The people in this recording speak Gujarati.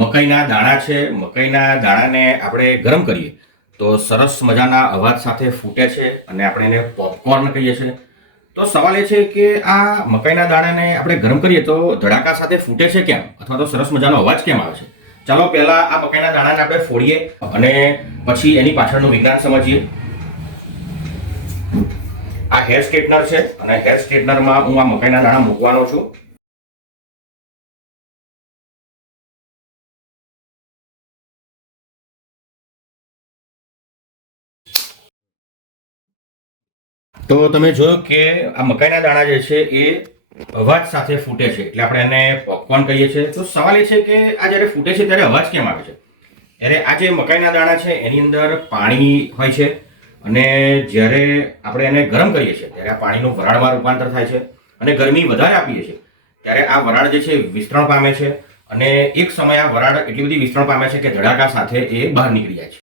મકાઈના દાણા છે. મકાઈના દાણાને આપણે ગરમ કરીએ તો સરસ મજાના અવાજ સાથે ફૂટે છે અને આપણે એને પોપકોર્ન કહીએ છીએ. તો સવાલ એ છે કે આ મકાઈના દાણાને આપણે ગરમ કરીએ તો ધડાકા સાથે ફૂટે છે કેમ, અથવા તો સરસ મજાનો અવાજ કેમ આવે છે? ચાલો પહેલા આ મકાઈના દાણાને આપણે ફોડીએ અને પછી એની પાછળનું વિજ્ઞાન સમજીએ. આ હેર સ્ટ્રેટનર છે અને હેર સ્ટ્રેટનરમાં હું આ મકાઈના દાણા મૂકવાનો છું. તો તમે જોયું કે આ મકાઈના દાણા જે છે એ અવાજ સાથે ફૂટે છે, એટલે આપણે એને પોપકોર્ન કહીએ છીએ. તો સવાલ એ છે કે આ જ્યારે ફૂટે છે ત્યારે અવાજ કેમ આવે છે? ત્યારે આ જે મકાઈના દાણા છે એની અંદર પાણી હોય છે અને જ્યારે આપણે એને ગરમ કરીએ છીએ ત્યારે આ પાણીનું વરાળમાં રૂપાંતર થાય છે અને ગરમી વધારે આપીએ છીએ ત્યારે આ વરાળ જે છે વિસ્તરણ પામે છે અને એક સમયે આ વરાળ એટલી બધી વિસ્તરણ પામે છે કે ધડાકા સાથે એ બહાર નીકળી જાય છે.